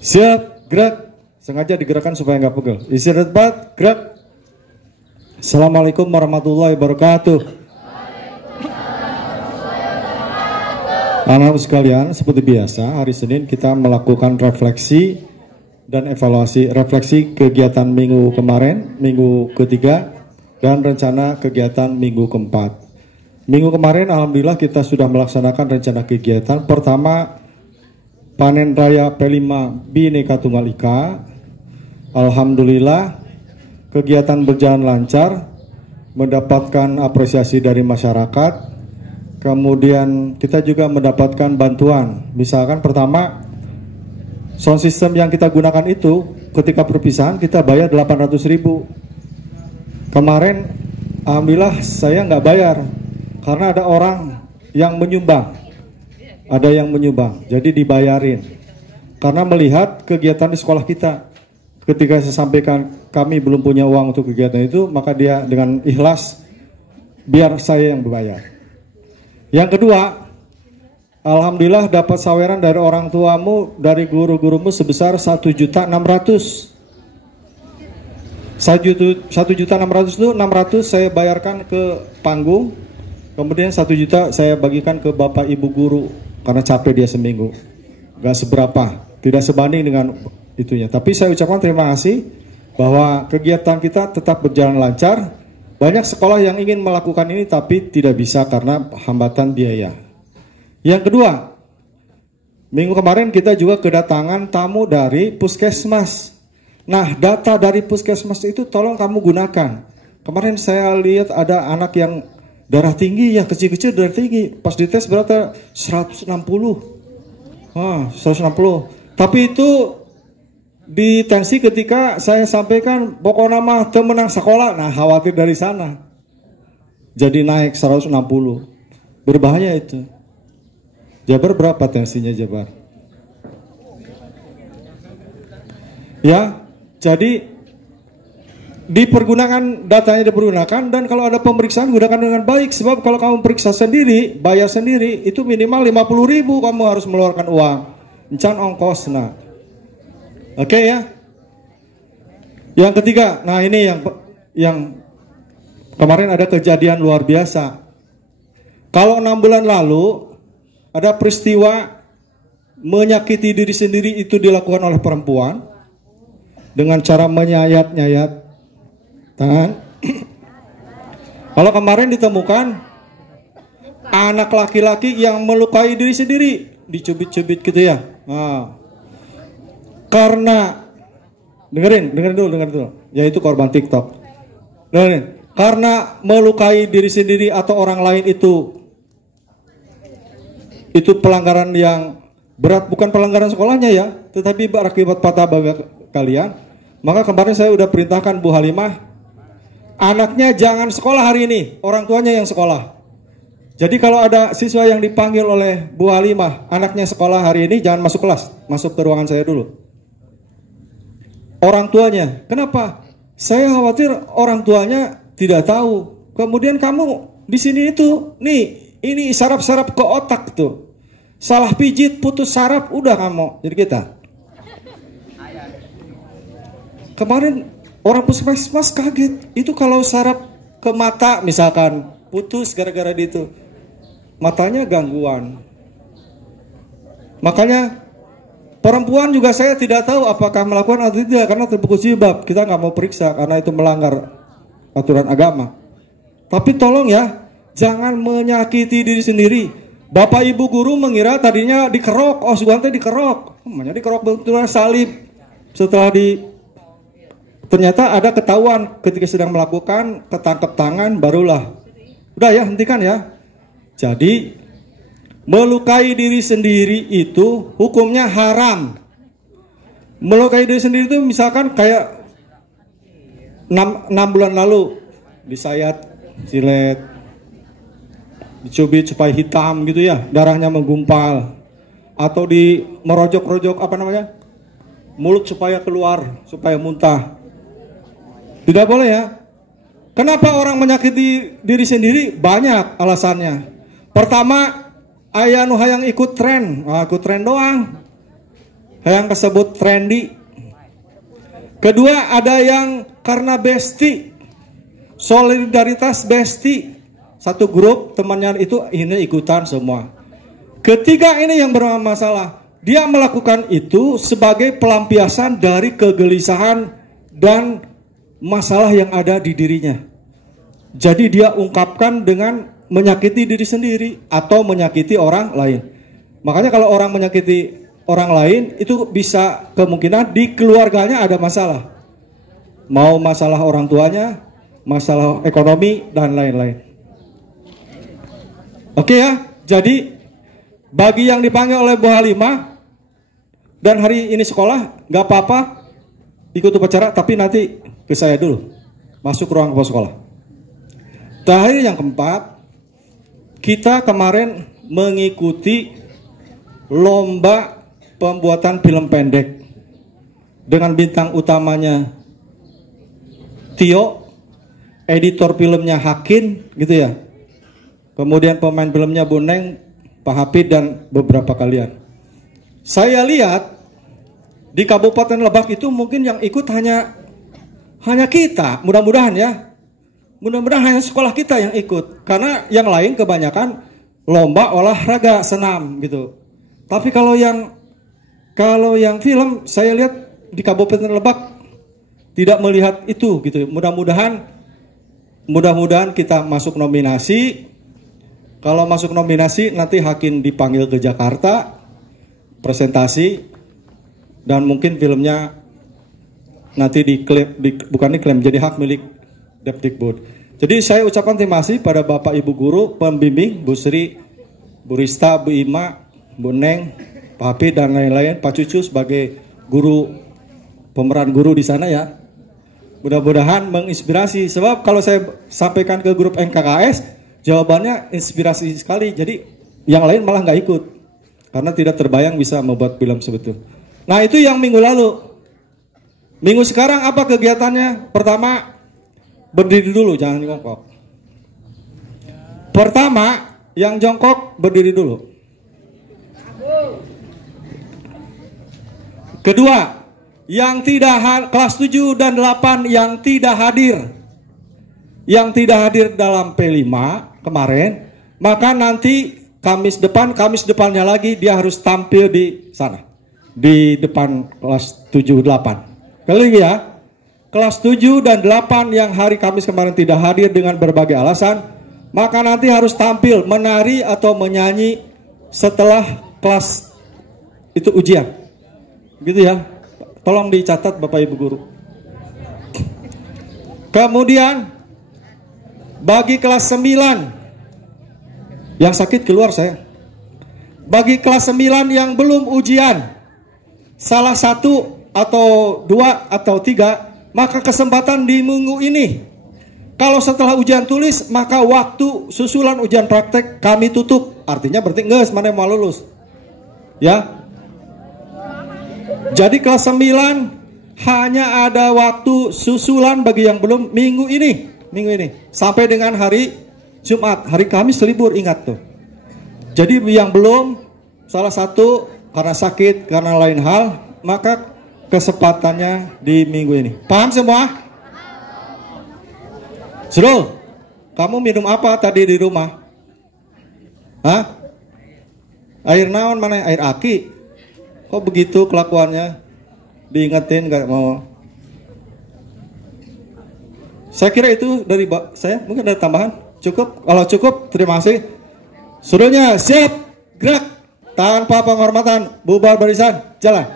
Siap, gerak. Sengaja digerakkan supaya nggak pegel. Istirahat bat, gerak. Assalamualaikum warahmatullahi wabarakatuh. Anak-anak sekalian, seperti biasa, hari Senin kita melakukan refleksi dan evaluasi. Refleksi kegiatan minggu kemarin, minggu ketiga, dan rencana kegiatan minggu keempat. Minggu kemarin, alhamdulillah kita sudah melaksanakan rencana kegiatan. Pertama, panen raya P5 Bhinneka Tunggal Ika. Alhamdulillah, kegiatan berjalan lancar, mendapatkan apresiasi dari masyarakat. Kemudian kita juga mendapatkan bantuan. Misalkan pertama, sound system yang kita gunakan itu ketika perpisahan kita bayar 800.000. Kemarin alhamdulillah saya nggak bayar karena ada orang yang menyumbang. Ada yang menyumbang, jadi dibayarin. Karena melihat kegiatan di sekolah kita. Ketika saya sampaikan kami belum punya uang untuk kegiatan itu, maka dia dengan ikhlas biar saya yang berbayar. Yang kedua, alhamdulillah dapat saweran dari orang tuamu, dari guru-gurumu sebesar 1.600.000. 1.600.000 itu 600 saya bayarkan ke panggung, kemudian 1 juta saya bagikan ke bapak ibu guru karena capek dia seminggu. Gak seberapa, tidak sebanding dengan itunya. Tapi saya ucapkan terima kasih bahwa kegiatan kita tetap berjalan lancar. Banyak sekolah yang ingin melakukan ini tapi tidak bisa karena hambatan biaya. Yang kedua, minggu kemarin kita juga kedatangan tamu dari puskesmas. Nah, data dari puskesmas itu tolong kamu gunakan. Kemarin saya lihat ada anak yang darah tinggi, ya kecil-kecil darah tinggi. Pas dites berapa? 160. 160. Tapi itu di tensi ketika saya sampaikan pokok nama temenang sekolah, nah khawatir dari sana. Jadi naik 160. Berbahaya itu. Jabar berapa tensinya Jabar? Ya, jadi dipergunakan, datanya dipergunakan, dan kalau ada pemeriksaan gunakan dengan baik. Sebab kalau kamu periksa sendiri, bayar sendiri, itu minimal 50.000 kamu harus mengeluarkan uang. Encan ongkos, nah. Oke ya. Yang ketiga, nah ini yang kemarin ada kejadian luar biasa. Kalau 6 bulan lalu ada peristiwa menyakiti diri sendiri itu dilakukan oleh perempuan dengan cara menyayat-nyayat tangan. Kalau kemarin ditemukan anak laki-laki yang melukai diri sendiri, dicubit-cubit gitu ya. Nah, karena dengerin dulu, yaitu korban TikTok. Dengerin, karena melukai diri sendiri atau orang lain itu pelanggaran yang berat, bukan pelanggaran sekolahnya ya, tetapi berakibat patah bagi kalian. Maka kemarin saya udah perintahkan Bu Halimah, anaknya jangan sekolah hari ini, orang tuanya yang sekolah. Jadi kalau ada siswa yang dipanggil oleh Bu Halimah, anaknya sekolah hari ini jangan masuk kelas, masuk ke ruangan saya dulu. Orang tuanya, kenapa? Saya khawatir orang tuanya tidak tahu. Kemudian kamu di sini itu, nih, ini saraf-saraf ke otak tuh. Salah pijit, putus saraf, udah kamu. Jadi kita. Kemarin orang puskesmas kaget. Itu kalau saraf ke mata misalkan putus gara-gara itu, matanya gangguan. Makanya perempuan juga saya tidak tahu apakah melakukan atau tidak karena terbungkus jilbab. Kita nggak mau periksa karena itu melanggar aturan agama. Tapi tolong ya, jangan menyakiti diri sendiri. Bapak ibu guru mengira tadinya dikerok, oh Sugante dikerok, namanya dikerok bentuknya salib. Setelah ternyata ada ketahuan ketika sedang melakukan, ketangkep tangan, barulah. Udah ya, hentikan ya. Jadi melukai diri sendiri itu hukumnya haram. Melukai diri sendiri itu misalkan kayak 6 bulan lalu disayat, silet, dicubit supaya hitam gitu ya, darahnya menggumpal, atau di merojok-rojok apa namanya, mulut supaya keluar, supaya muntah. Tidak boleh ya. Kenapa orang menyakiti diri sendiri? Banyak alasannya. Pertama, aya nu hayang ikut tren doang. yang disebut trendy. Kedua, ada yang karena besti, solidaritas besti, satu grup temannya itu ini ikutan semua. Ketiga, ini yang bermasalah, dia melakukan itu sebagai pelampiasan dari kegelisahan dan masalah yang ada di dirinya. Jadi dia ungkapkan dengan menyakiti diri sendiri atau menyakiti orang lain. Makanya kalau orang menyakiti orang lain itu bisa kemungkinan di keluarganya ada masalah. Mau masalah orang tuanya, masalah ekonomi dan lain-lain. Oke ya, jadi bagi yang dipanggil oleh Bu Halimah dan hari ini sekolah, nggak apa-apa ikut upacara, tapi nanti ke saya dulu, masuk ruang kepala sekolah. Terakhir yang keempat, kita kemarin mengikuti lomba pembuatan film pendek dengan bintang utamanya Tio, editor filmnya Hakin, gitu ya. Kemudian pemain filmnya Bu Neng, Pak Hafid dan beberapa kalian. Saya lihat di Kabupaten Lebak itu mungkin yang ikut hanya kita, mudah-mudahan ya. Mudah-mudahan hanya sekolah kita yang ikut, karena yang lain kebanyakan lomba olahraga senam gitu. Tapi kalau yang film saya lihat di Kabupaten Lebak tidak melihat itu gitu. Mudah-mudahan kita masuk nominasi. Kalau masuk nominasi nanti Hakim dipanggil ke Jakarta presentasi dan mungkin filmnya nanti bukan diklaim jadi hak milik Depdikbud. Jadi saya ucapkan terima kasih pada Bapak Ibu guru, pembimbing, Bu Sri, Bu Rista, Bu Ima, Bu Neng, Pak Hafid dan lain-lain, Pak Cucu sebagai guru, pemeran guru di sana ya. Mudah-mudahan menginspirasi, sebab kalau saya sampaikan ke grup NKKS, jawabannya inspirasi sekali. Jadi yang lain malah nggak ikut karena tidak terbayang bisa membuat film sebetulnya. Nah itu yang minggu lalu. Minggu sekarang apa kegiatannya? Pertama, berdiri dulu, jangan jongkok. Pertama, yang jongkok berdiri dulu. Kedua, yang tidak kelas 7 dan 8 yang tidak hadir. Yang tidak hadir dalam P5 kemarin, maka nanti Kamis depannya lagi dia harus tampil di sana. Di depan kelas 7 8. Kali lagi ya. Kelas 7 dan 8 yang hari Kamis kemarin tidak hadir dengan berbagai alasan, maka nanti harus tampil menari atau menyanyi setelah kelas itu ujian. Gitu ya. Tolong dicatat Bapak Ibu guru. Kemudian bagi kelas 9 yang sakit keluar saya. Bagi kelas 9 yang belum ujian, salah satu atau 2 atau 3, maka kesempatan di minggu ini. Kalau setelah ujian tulis, maka waktu susulan ujian praktek kami tutup. Artinya berarti nges mana yang mau lulus. Ya. Jadi kelas 9 hanya ada waktu susulan bagi yang belum minggu ini sampai dengan hari Jumat. Hari Kamis libur, ingat tuh. Jadi yang belum, salah satu karena sakit, karena lain hal, maka kesempatannya di minggu ini. Paham semua? Srul, kamu minum apa tadi di rumah? Hah? Air naon mana? Air aki? Kok begitu kelakuannya? Diingetin gak mau. Saya kira itu dari saya, mungkin ada tambahan. Cukup? Kalau cukup, terima kasih. Suruhnya siap, gerak. Tanpa penghormatan, bubar barisan, jalan.